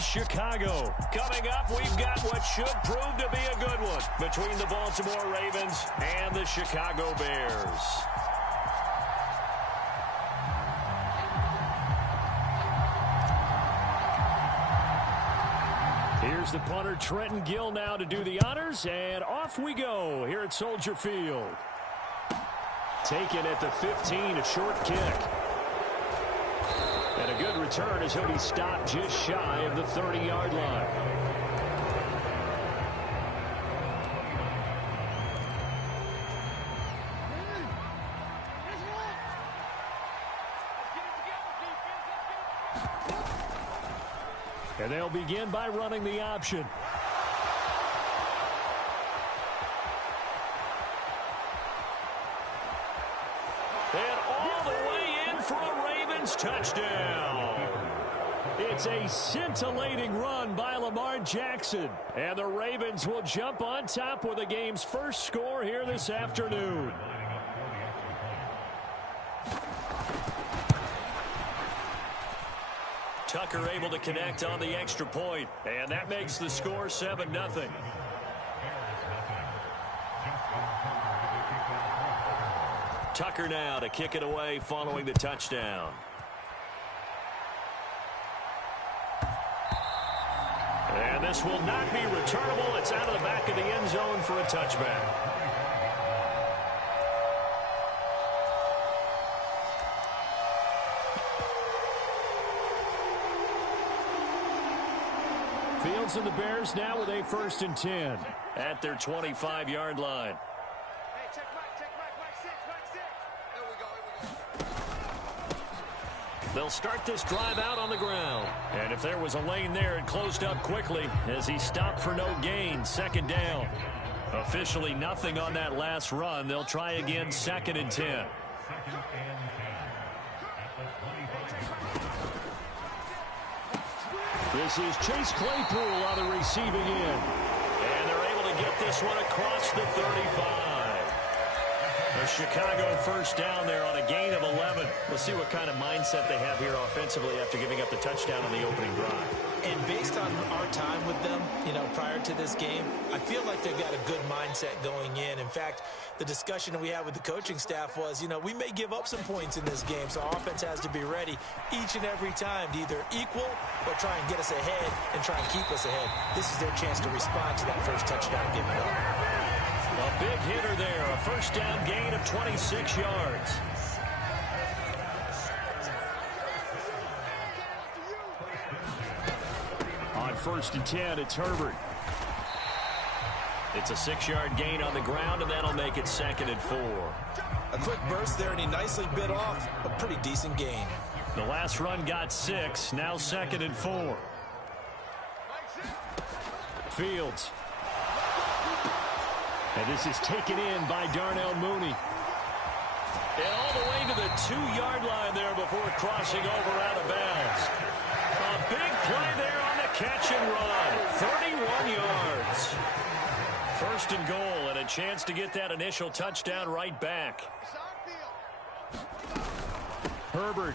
and Chicago. Coming up, we've got what should prove to be a good one between the Baltimore Ravens and the Chicago Bears. Here's the punter, Trenton Gill, now to do the honors, and off we go here at Soldier Field. Taken at the 15, a short kick. And a good return as he'll be stopped just shy of the 30-yard line. And they'll begin by running the option. And all the way in for a Ravens touchdown. It's a scintillating run by Lamar Jackson. And the Ravens will jump on top with the game's first score here this afternoon. Tucker able to connect on the extra point, and that makes the score 7-0. Tucker now to kick it away following the touchdown. And this will not be returnable. It's out of the back of the end zone for a touchback. Fields and the Bears now with a 1st and 10 at their 25-yard line. Hey, check Mike 6. Here we go. They'll start this drive out on the ground. And if there was a lane there, it closed up quickly as he stopped for no gain. 2nd down. Officially nothing on that last run. They'll try again 2nd and 10. This is Chase Claypool on the receiving end. And they're able to get this one across the 35. A Chicago 1st down there on a gain of 11. We'll see what kind of mindset they have here offensively after giving up the touchdown on the opening drive. And based on our time with them, prior to this game, I feel like they've got a good mindset going in. In fact, the discussion that we had with the coaching staff was, we may give up some points in this game, so our offense has to be ready each and every time to either equal or try and get us ahead and try and keep us ahead. This is their chance to respond to that first touchdown given up. A big hitter there, a 1st down gain of 26 yards. On 1st and 10, it's Herbert. It's a 6-yard gain on the ground, and that'll make it 2nd and 4. A quick burst there, and he nicely bit off a pretty decent gain. The last run got 6, now 2nd and 4. Fields. And this is taken in by Darnell Mooney. And all the way to the 2-yard line there before crossing over out of bounds. A big play there on the catch and run. 31 yards. 1st and goal, and a chance to get that initial touchdown right back. Herbert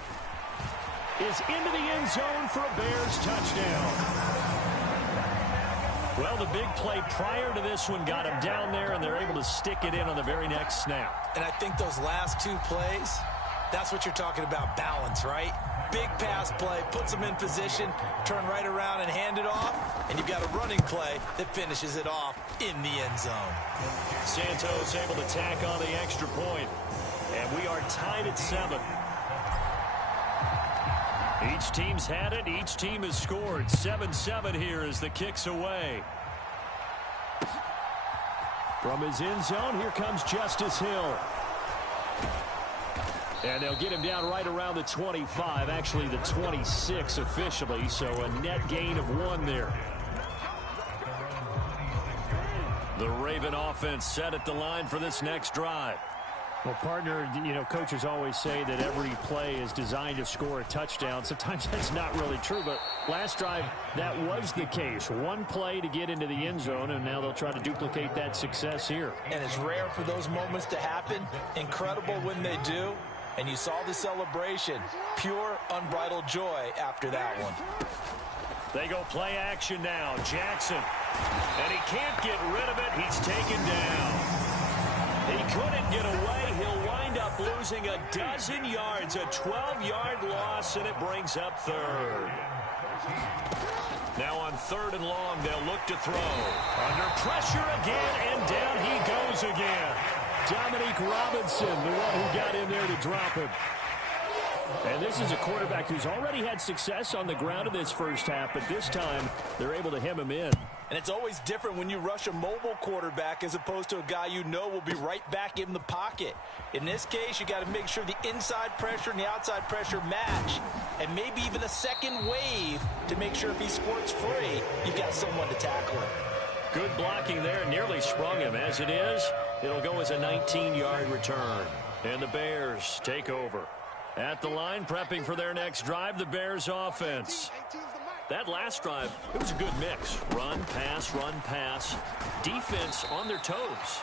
is into the end zone for a Bears touchdown. Well, the big play prior to this one got him down there, and they're able to stick it in on the very next snap. And I think those last 2 plays, that's what you're talking about, balance, right? Big pass play, puts them in position, turn right around and hand it off, and you've got a running play that finishes it off in the end zone. Santos able to tack on the extra point, and we are tied at 7. Each team's had it. Each team has scored. 7-7 here as the kick's away. From his end zone, here comes Justice Hill. And they'll get him down right around the 25, actually the 26 officially, so a net gain of 1 there. The Raven offense set at the line for this next drive. Well, partner, coaches always say that every play is designed to score a touchdown. Sometimes that's not really true, but last drive, that was the case. 1 play to get into the end zone, and now they'll try to duplicate that success here. And it's rare for those moments to happen. Incredible when they do. And you saw the celebration. Pure, unbridled joy after that one. They go play action now. Jackson. And he can't get rid of it. He's taken down. He couldn't get away. He'll wind up losing a dozen yards. A 12-yard loss, and it brings up third. Now on 3rd and long, they'll look to throw. Under pressure again, and down he goes again. Dominique Robinson, the one who got in there to drop him. And this is a quarterback who's already had success on the ground in this first half, but this time they're able to hem him in. And it's always different when you rush a mobile quarterback as opposed to a guy you know will be right back in the pocket. In this case, you got to make sure the inside pressure and the outside pressure match, and maybe even a second wave to make sure if he squirts free, you've got someone to tackle him. Good blocking there, nearly sprung him. As it is, it'll go as a 19-yard return. And the Bears take over. At the line, prepping for their next drive, the Bears offense. That last drive, it was a good mix. Run, pass, defense on their toes.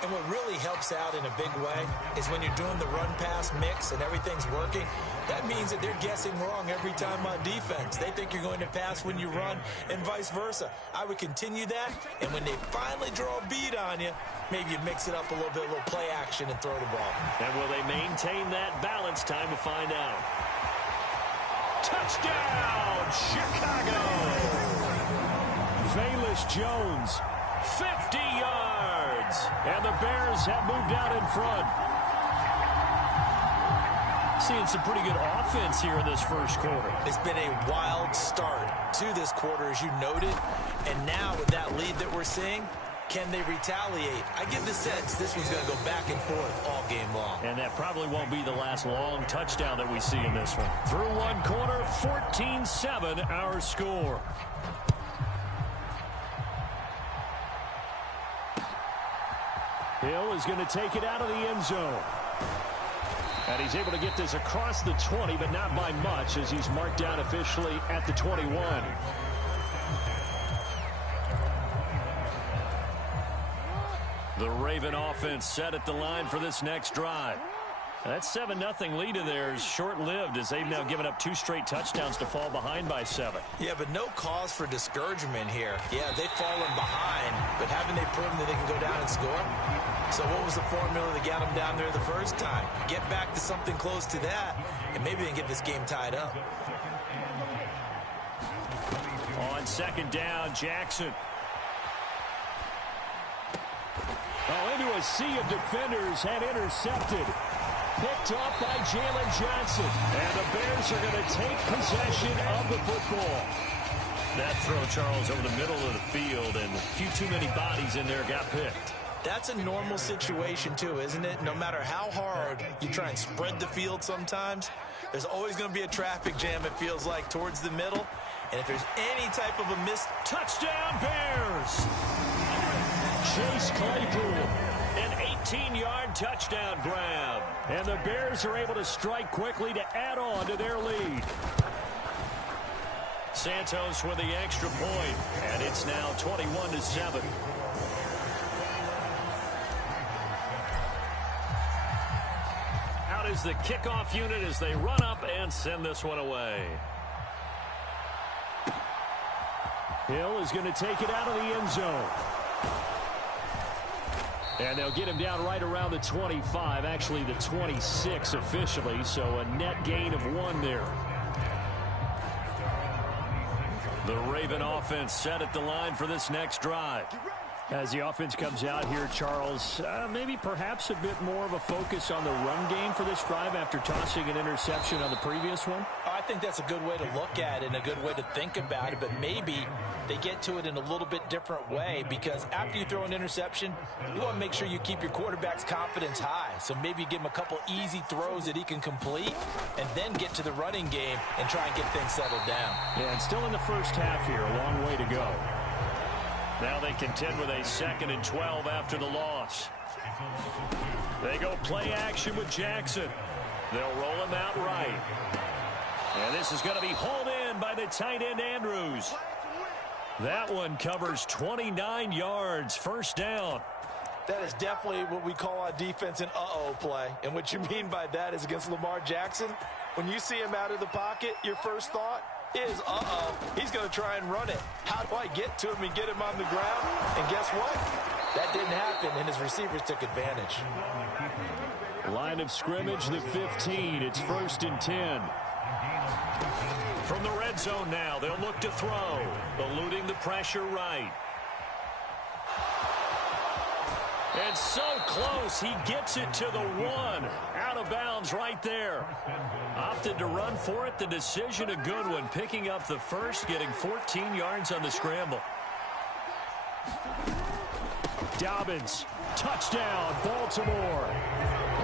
And what really helps out in a big way is when you're doing the run-pass mix and everything's working, that means that they're guessing wrong every time on defense. They think you're going to pass when you run and vice versa. I would continue that, and when they finally draw a beat on you, maybe you mix it up a little bit, a little play action and throw the ball. And will they maintain that balance? Time to find out. Touchdown, Chicago! Velus Jones, 50 yards. And the Bears have moved out in front. Seeing some pretty good offense here in this first quarter. It's been a wild start to this quarter, as you noted. And now with that lead that we're seeing, can they retaliate? I get the sense this one's going to go back and forth all game long. And that probably won't be the last long touchdown that we see in this one. Through one quarter, 14-7 our score. Hill is going to take it out of the end zone. And he's able to get this across the 20, but not by much, as he's marked down officially at the 21. The Raven offense set at the line for this next drive. That 7-0 lead of theirs short-lived, as they've now given up 2 straight touchdowns to fall behind by 7. Yeah, but no cause for discouragement here. Yeah, they've fallen behind, but haven't they proven that they can go down and score? So what was the formula that got them down there the first time? Get back to something close to that, and maybe they can get this game tied up. On 2nd down, Jackson. Oh, into a sea of defenders and intercepted. Picked off by Jalen Johnson. And the Bears are going to take possession of the football. That throw, Charles, over the middle of the field, and a few too many bodies in there got picked. That's a normal situation, too, isn't it? No matter how hard you try and spread the field sometimes, there's always going to be a traffic jam, it feels like, towards the middle. And if there's any type of a missed touchdown, Bears! Chase Claypool, an 18-yard touchdown grab. And the Bears are able to strike quickly to add on to their lead. Santos with the extra point, and it's now 21-7. Out is the kickoff unit as they run up and send this one away. Hill is going to take it out of the end zone. And they'll get him down right around the 25, actually the 26 officially, so a net gain of 1 there. The Raven offense set at the line for this next drive. As the offense comes out here, Charles, maybe perhaps a bit more of a focus on the run game for this drive after tossing an interception on the previous one? I think that's a good way to look at it and a good way to think about it, but maybe they get to it in a little bit different way, because after you throw an interception, you want to make sure you keep your quarterback's confidence high. So maybe you give him a couple easy throws that he can complete and then get to the running game and try and get things settled down. Yeah, and still in the first half here, a long way to go. Now they contend with a 2nd and 12 after the loss. They go play action with Jackson. They'll roll him out right. And this is going to be hauled in by the tight end Andrews. That one covers 29 yards, first down. That is definitely what we call on defense an uh-oh play. And what you mean by that is against Lamar Jackson, when you see him out of the pocket, your first thought, is, he's going to try and run it. How do I get to him and get him on the ground? And guess what? That didn't happen, and his receivers took advantage. Line of scrimmage, the 15. It's 1st and 10. From the red zone now, they'll look to throw. Eluding the pressure right. And so close, he gets it to the 1. Out of bounds right there. Opted to run for it. The decision a good one. Picking up the first, getting 14 yards on the scramble. Dobbins, touchdown, Baltimore.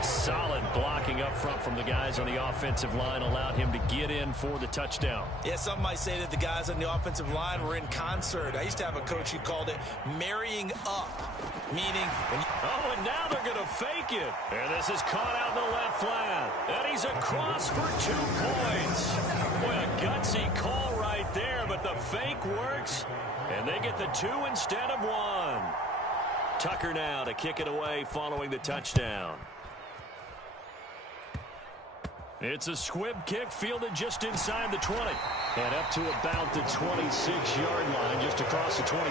Solid blocking up front from the guys on the offensive line allowed him to get in for the touchdown. Yeah, some might say that the guys on the offensive line were in concert. I used to have a coach who called it marrying up, meaning and now they're going to fake it. And this is caught out in the left flat. And he's across for 2 points. Boy, a gutsy call right there, but the fake works. And they get the 2 instead of 1. Tucker now to kick it away following the touchdown. It's a squib kick fielded just inside the 20. And up to about the 26-yard line, just across the 25.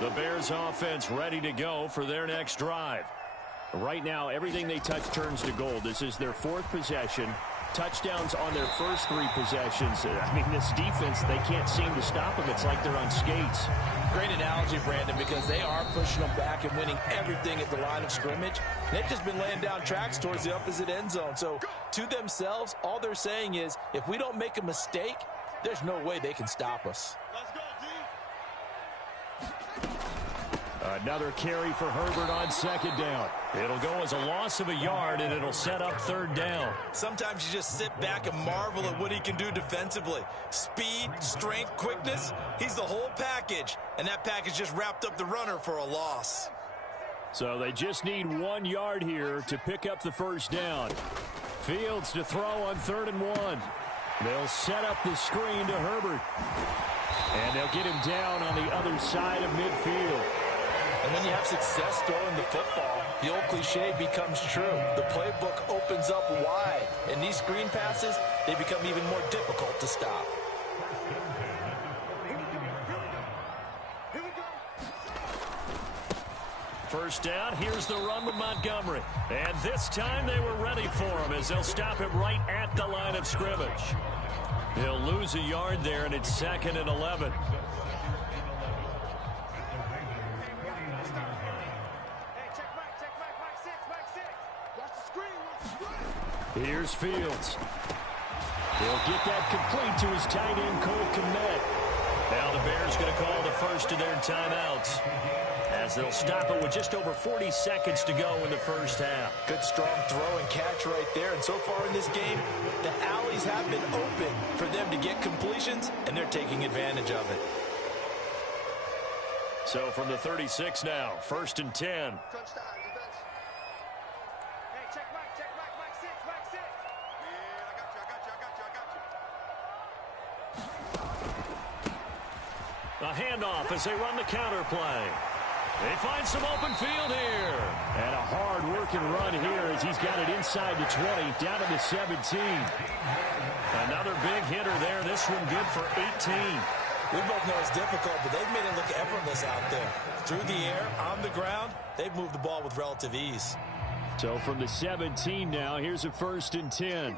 The Bears offense ready to go for their next drive. Right now, everything they touch turns to gold. This is their 4th possession. Touchdowns on their first 3 possessions. I mean, this defense, they can't seem to stop them. It's like they're on skates. Great analogy, Brandon, because they are pushing them back and winning everything at the line of scrimmage. They've just been laying down tracks towards the opposite end zone. So, to themselves, all they're saying is, if we don't make a mistake, there's no way they can stop us. Another carry for Herbert on 2nd down. It'll go as a loss of a yard, and it'll set up 3rd down. Sometimes you just sit back and marvel at what he can do defensively. Speed, strength, quickness, he's the whole package. And that package just wrapped up the runner for a loss. So they just need 1 yard here to pick up the 1st down. Fields to throw on 3rd and 1. They'll set up the screen to Herbert. And they'll get him down on the other side of midfield. And when you have success throwing the football, the old cliche becomes true. The playbook opens up wide. And these screen passes, they become even more difficult to stop. First down, here's the run with Montgomery. And this time they were ready for him as they'll stop him right at the line of scrimmage. He'll lose a yard there, and it's 2nd and 11. Here's Fields. He'll get that complete to his tight end, Cole Kmet. Now the Bears going to call the first of their timeouts as they'll stop it with just over 40 seconds to go in the first half. Good strong throw and catch right there. And so far in this game, the alleys have been open for them to get completions, and they're taking advantage of it. So from the 36 now, 1st and 10. A handoff as they run the counter play. They find some open field here. And a hard-working run here as he's got it inside the 20, down to the 17. Another big hitter there. This one good for 18. We both know it's difficult, but they've made it look effortless out there. Through the air, on the ground, they've moved the ball with relative ease. So from the 17 now, here's a 1st and 10.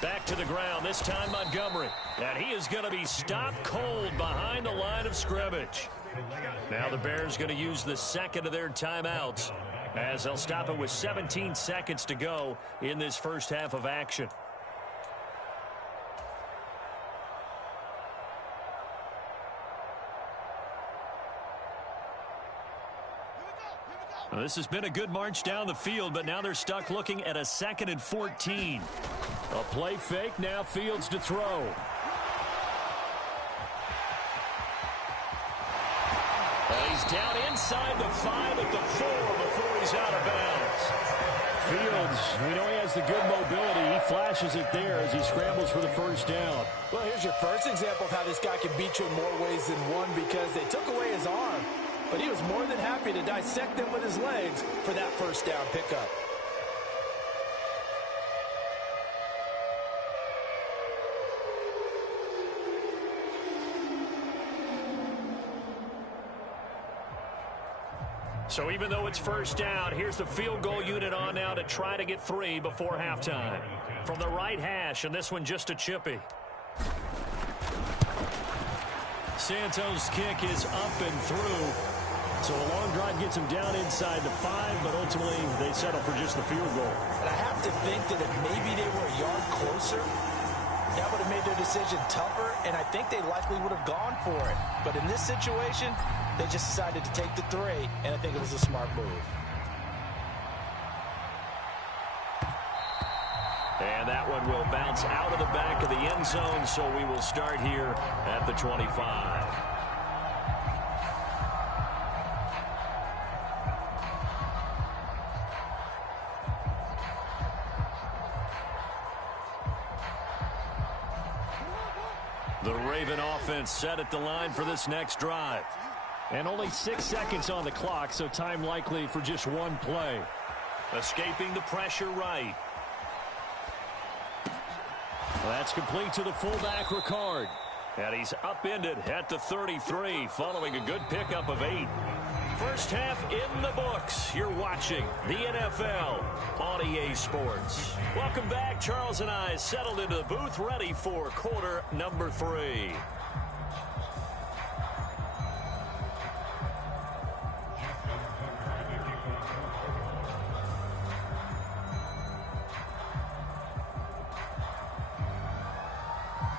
Back to the ground, this time Montgomery. And he is going to be stopped cold behind the line of scrimmage. Now the Bears going to use the 2nd of their timeouts as they'll stop it with 17 seconds to go in this first half of action. Well, this has been a good march down the field, but now they're stuck looking at a 2nd and 14. A play fake, now Fields to throw. He's down inside the 5 at the 4 before he's out of bounds. Fields, we know he has has the good mobility. He flashes it there as he scrambles for the first down. Well, here's your first example of how this guy can beat you in more ways than one, because they took away his arm, but he was more than happy to dissect them with his legs for that first down pickup. So even though it's first down, here's the field goal unit on now to try to get 3 before halftime. From the right hash, and this one just a chippy. Santos' kick is up and through. So a long drive gets him down inside the 5, but ultimately they settle for just the field goal. And I have to think that if maybe they were a yard closer, that would have made their decision tougher, and I think they likely would have gone for it. But in this situation, they just decided to take the 3, and I think it was a smart move. And that one will bounce out of the back of the end zone, so we will start here at the 25. The Raven offense set at the line for this next drive. And only 6 seconds on the clock, so time likely for just one play. Escaping the pressure right. That's complete to the fullback, Ricard. And he's upended at the 33, following a good pickup of 8. First half in the books. You're watching the NFL on EA Sports. Welcome back. Charles and I settled into the booth, ready for quarter number 3.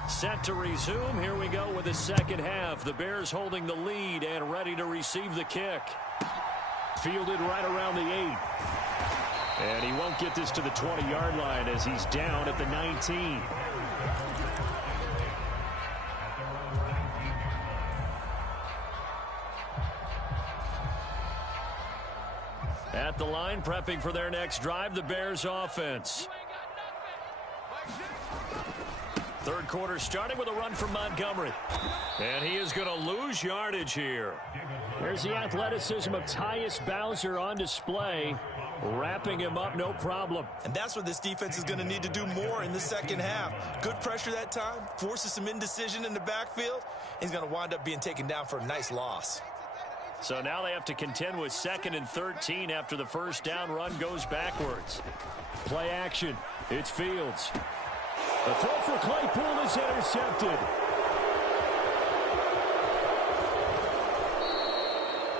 Set to resume. Here we go with the second half. The Bears holding the lead and ready to receive the kick. Fielded right around the 8. And he won't get this to the 20-yard line as he's down at the 19. At the line, prepping for their next drive, the Bears offense. Third quarter starting with a run from Montgomery. And he is going to lose yardage here. There's the athleticism of Tyus Bowser on display. Wrapping him up, no problem. And that's what this defense is going to need to do more in the second half. Good pressure that time, forces some indecision in the backfield. He's going to wind up being taken down for a nice loss. So now they have to contend with 2nd and 13 after the first down run goes backwards. Play action. It's Fields. The throw for Claypool is intercepted.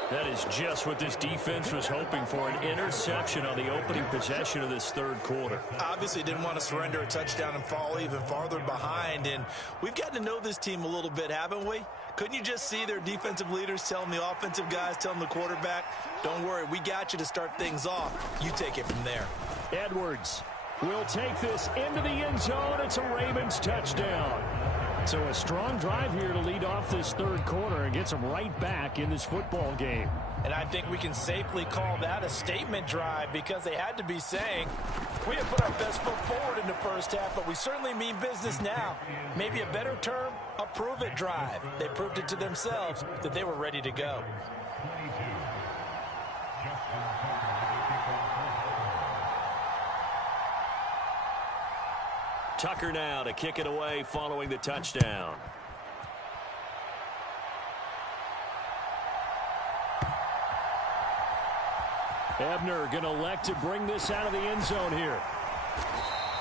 That is just what this defense was hoping for, an interception on the opening possession of this third quarter. Obviously didn't want to surrender a touchdown and fall even farther behind, and we've gotten to know this team a little bit, haven't we? Couldn't you just see their defensive leaders telling the offensive guys, telling the quarterback, don't worry, we got you to start things off. You take it from there. Edwards will take this into the end zone. It's a Ravens touchdown. So a strong drive here to lead off this third quarter and gets them right back in this football game. And I think we can safely call that a statement drive, because they had to be saying, we have put our best foot forward in the first half, but we certainly mean business now. Maybe a better term, a prove-it drive. They proved it to themselves that they were ready to go. Tucker now to kick it away following the touchdown. Ebner going to elect to bring this out of the end zone here.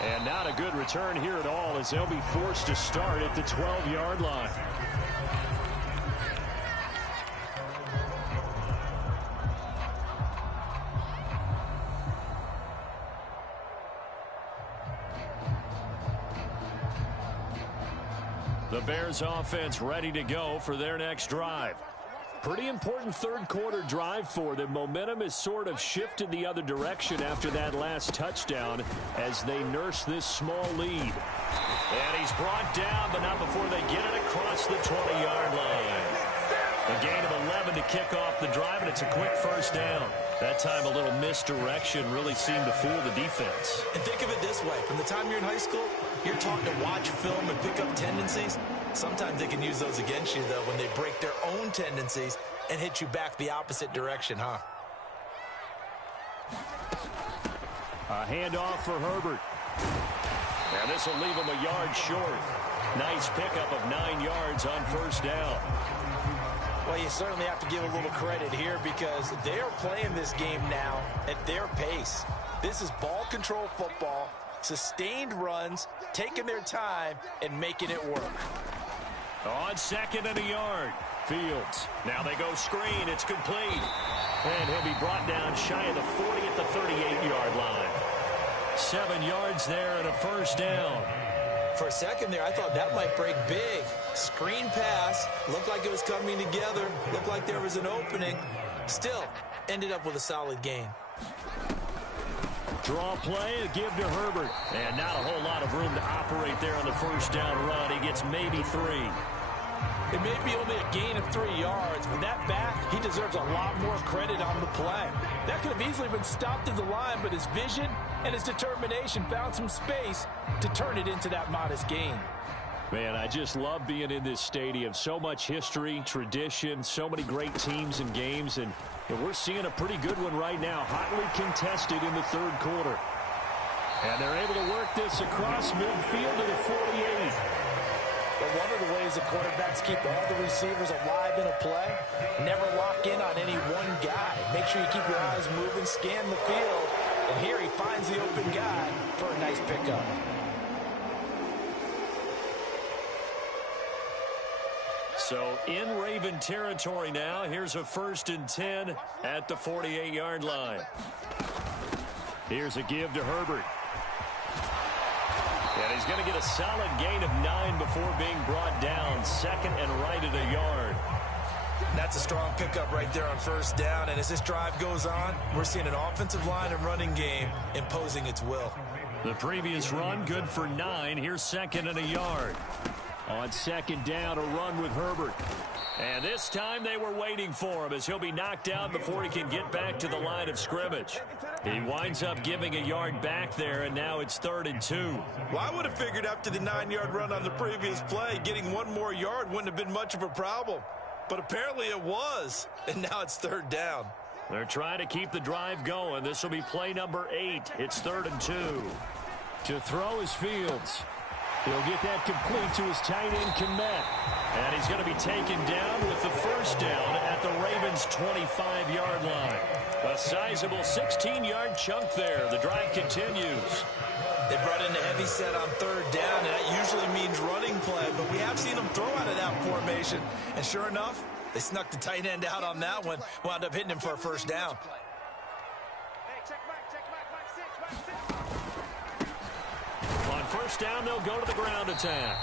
And not a good return here at all, as they'll be forced to start at the 12-yard line. The Bears offense ready to go for their next drive. Pretty important third quarter drive for them. Momentum has sort of shifted the other direction after that last touchdown as they nurse this small lead. And he's brought down, but not before they get it across the 20-yard line. A gain of 11 to kick off the drive, and it's a quick first down. That time a little misdirection really seemed to fool the defense. And think of it this way. From the time you're in high school, you're taught to watch film and pick up tendencies. Sometimes they can use those against you, though, when they break their own tendencies and hit you back the opposite direction, huh? A handoff for Herbert. And this will leave him a yard short. Nice pickup of 9 yards on first down. Well, you certainly have to give a little credit here because they are playing this game now at their pace. This is ball control football, sustained runs, taking their time, and making it work. On second and a yard, Fields. Now they go screen. It's complete. And he'll be brought down shy of the 40 at the 38-yard line. 7 yards there and a first down. For a second there, I thought that might break big. Screen pass. Looked like it was coming together. Looked like there was an opening. Still, ended up with a solid gain. Draw play, a give to Herbert. And not a whole lot of room to operate there on the first down run. He gets maybe 3. It may be only a gain of 3 yards, but that back, he deserves a lot more credit on the play. That could have easily been stopped at the line, but his vision and his determination found some space to turn it into that modest gain. Man, I just love being in this stadium. So much history, tradition, so many great teams and games, and we're seeing a pretty good one right now, hotly contested in the third quarter. And they're able to work this across midfield to the 48. But one of the ways the quarterbacks keep all the receivers alive in a play, never lock in on any one guy. Make sure you keep your eyes moving, scan the field, and here he finds the open guy for a nice pickup. So in Raven territory now, here's a 1st and 10 at the 48-yard line. Here's a give to Herbert. And he's going to get a solid gain of 9 before being brought down. Second and right at a yard. That's a strong pickup right there on first down. And as this drive goes on, we're seeing an offensive line and running game imposing its will. The previous run, good for 9. Here's second and a yard. On second down, a run with Herbert. And this time they were waiting for him as he'll be knocked down before he can get back to the line of scrimmage. He winds up giving a yard back there, and now it's 3rd and 2. Well, I would have figured after the 9-yard run on the previous play, getting 1 more yard wouldn't have been much of a problem. But apparently it was, and now it's 3rd down. They're trying to keep the drive going. This will be play number 8. It's 3rd and 2. To throw is Fields. He'll get that complete to his tight end, Komet. And he's going to be taken down with the first down at the Ravens' 25-yard line. A sizable 16-yard chunk there. The drive continues. They brought in a heavy set on 3rd down, and that usually means running play. But we have seen them throw out of that formation. And sure enough, they snuck the tight end out on that one. Wound up hitting him for a first down. On first down, they'll go to the ground attack.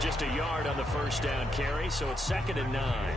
Just a yard on the first down carry, so it's 2nd and 9.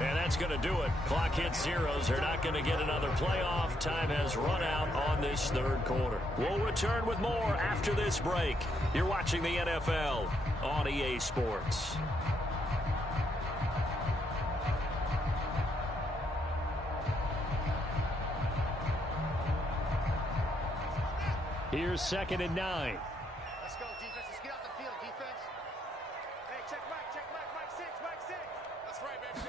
And that's going to do it. Clock hits zeros. They're not going to get another playoff. Time has run out on this 3rd quarter. We'll return with more after this break. You're watching the NFL on EA Sports. Here's 2nd and 9. Let's go, defense. Let's get out the field, defense. Hey, check Mike 6, Mike 6. That's right, baby.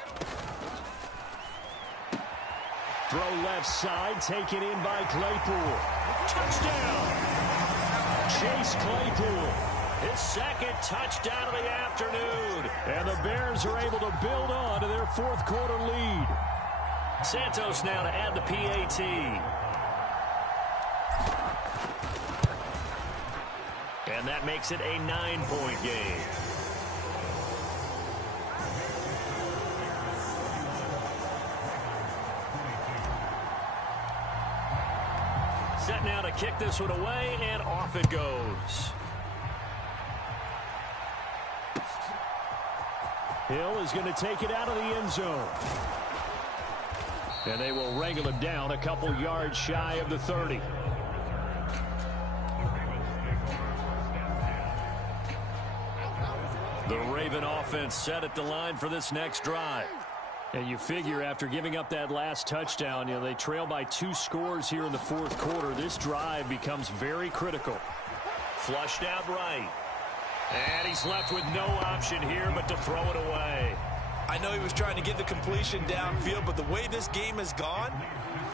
Throw left side, taken in by Claypool. Touchdown! Chase Claypool. His 2nd touchdown of the afternoon. And the Bears are able to build on to their 4th quarter lead. Santos now to add the PAT. And that makes it a 9-point game. Set now to kick this one away, and off it goes. Hill is going to take it out of the end zone. And they will wrangle him down a couple yards shy of the 30. The Raven offense set at the line for this next drive. And you figure after giving up that last touchdown, they trail by 2 scores here in the fourth quarter. This drive becomes very critical. Flushed out right. And he's left with no option here but to throw it away. I know he was trying to get the completion downfield, but the way this game has gone,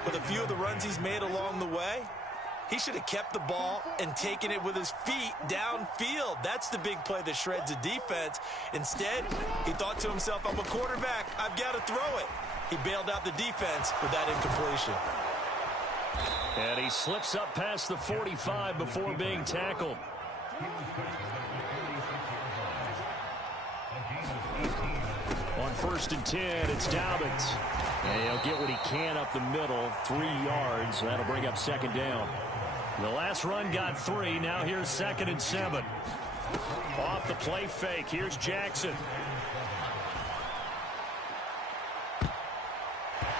with a few of the runs he's made along the way, he should have kept the ball and taken it with his feet downfield. That's the big play that shreds the defense. Instead, he thought to himself, I'm a quarterback. I've got to throw it. He bailed out the defense with that incompletion. And he slips up past the 45 before being tackled. On 1st and 10, it's Dobbins. And he'll get what he can up the middle, 3 yards. That'll bring up 2nd down. The last run got 3. Now here's 2nd and 7. Off the play fake. Here's Jackson.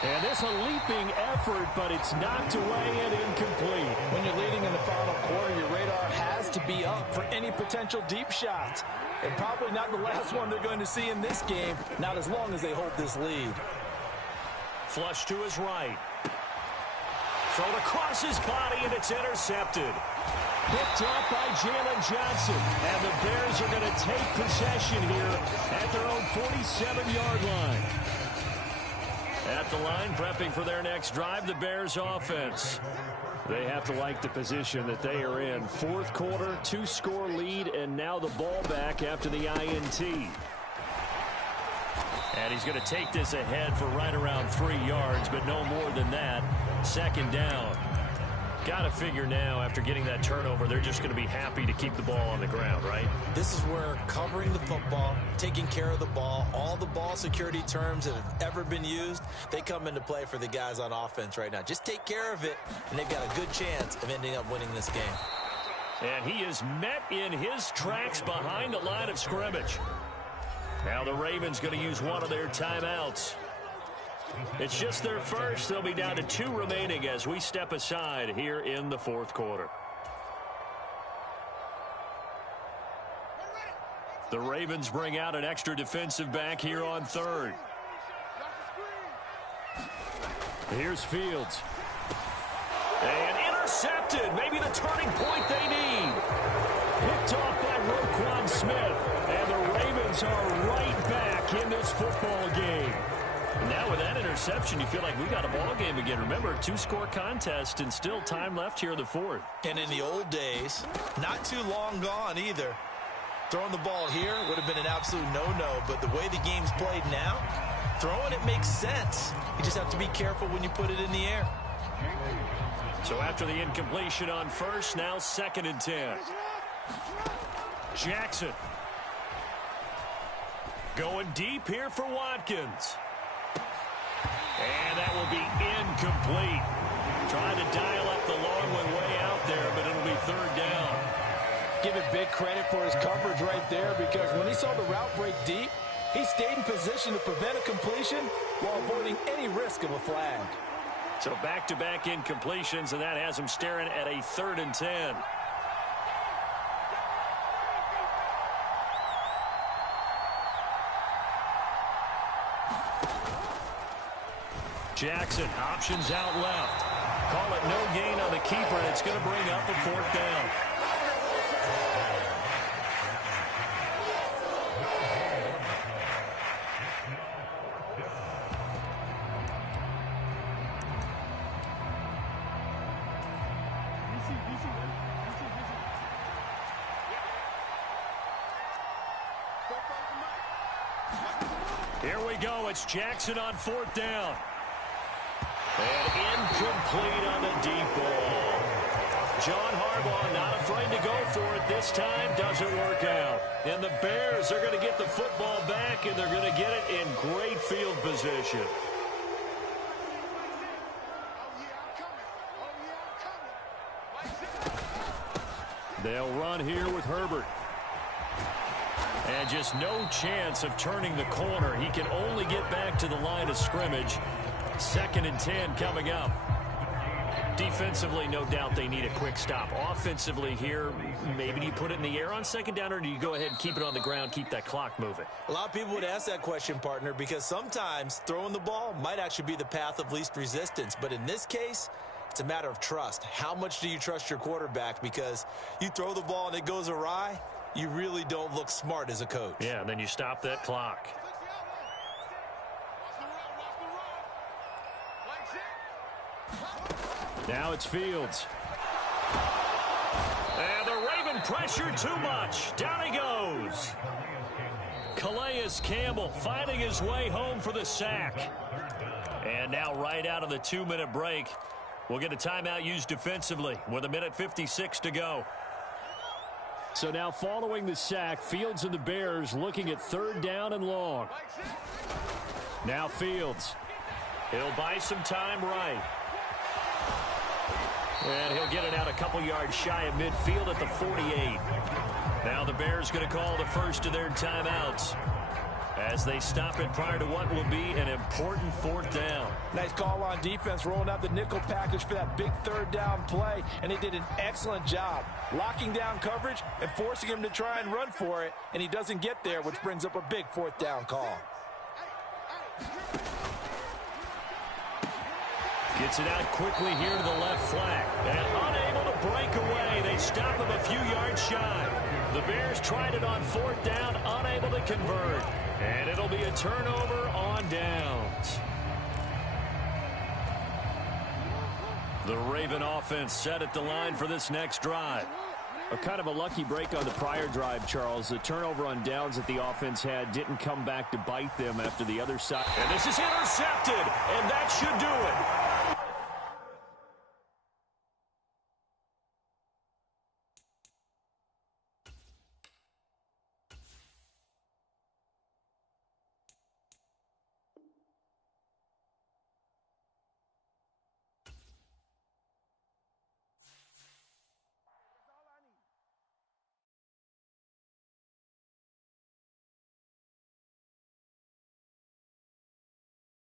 And this a leaping effort, but it's knocked away and incomplete. When you're leading in the final quarter, your radar has to be up for any potential deep shots. And probably not the last one they're going to see in this game, not as long as they hold this lead. Flush to his right. Thrown across his body, and it's intercepted. Picked off by Jalen Johnson. And the Bears are going to take possession here at their own 47-yard line. At the line, prepping for their next drive, the Bears offense. They have to like the position that they are in. Fourth quarter, 2-score lead, and now the ball back after the INT. And he's going to take this ahead for right around 3 yards, but no more than that. 2nd down. Got to figure now, after getting that turnover, they're just going to be happy to keep the ball on the ground, right? This is where covering the football, taking care of the ball, all the ball security terms that have ever been used, they come into play for the guys on offense right now. Just take care of it, and they've got a good chance of ending up winning this game. And he is met in his tracks behind the line of scrimmage. Now the Ravens going to use one of their timeouts. It's just their first. They'll be down to 2 remaining as we step aside here in the fourth quarter. The Ravens bring out an extra defensive back here on 3rd. Here's Fields. And intercepted. Maybe the turning point they need. Picked off by Roquan Smith. And the Ravens are right back in this football game. Now with that interception, you feel like we got a ball game again. Remember, 2-score contest and still time left here in the 4th. And in the old days, not too long gone either, throwing the ball here would have been an absolute no-no. But the way the game's played now, throwing it makes sense. You just have to be careful when you put it in the air. So after the incompletion on 1st, now 2nd and 10. Jackson. Going deep here for Watkins. And that will be incomplete. Trying to dial up the long one way out there, but it'll be 3rd down. Give it big credit for his coverage right there, because when he saw the route break deep, he stayed in position to prevent a completion while avoiding any risk of a flag. So back-to-back incompletions, and that has him staring at a 3rd and 10. Jackson, options out left. Call it no gain on the keeper, and it's going to bring up a 4th down. Here we go. It's Jackson on 4th down. And incomplete on the deep ball. John Harbaugh not afraid to go for it this time. Doesn't work out. And the Bears are going to get the football back, and they're going to get it in great field position. They'll run here with Herbert. And just no chance of turning the corner. He can only get back to the line of scrimmage. 2nd and 10 coming up. Defensively, no doubt they need a quick stop. Offensively here, maybe do you put it in the air on 2nd down, or do you go ahead and keep it on the ground, keep that clock moving? A lot of people would ask that question, partner, because sometimes throwing the ball might actually be the path of least resistance. But in this case, it's a matter of trust. How much do you trust your quarterback? Because you throw the ball and it goes awry, you really don't look smart as a coach. Yeah, and then you stop that clock. Now it's Fields. And the Raven pressure too much. Down he goes. Calais Campbell finding his way home for the sack. And now right out of the 2-minute break, we'll get a timeout used defensively with 1:56 to go. So now following the sack, Fields and the Bears looking at 3rd down and long. Now Fields. He'll buy some time right. And he'll get it out a couple yards shy of midfield at the 48. Now the Bears going to call the first of their timeouts as they stop it prior to what will be an important 4th down. Nice call on defense, rolling out the nickel package for that big 3rd down play, and they did an excellent job locking down coverage and forcing him to try and run for it, and he doesn't get there, which brings up a big 4th down call. Gets it out quickly here to the left flank. And unable to break away. They stop him a few yards shy. The Bears tried it on 4th down, unable to convert. And it'll be a turnover on downs. The Raven offense set at the line for this next drive. A kind of a lucky break on the prior drive, Charles. The turnover on downs that the offense had didn't come back to bite them after the other side. And this is intercepted, and that should do it.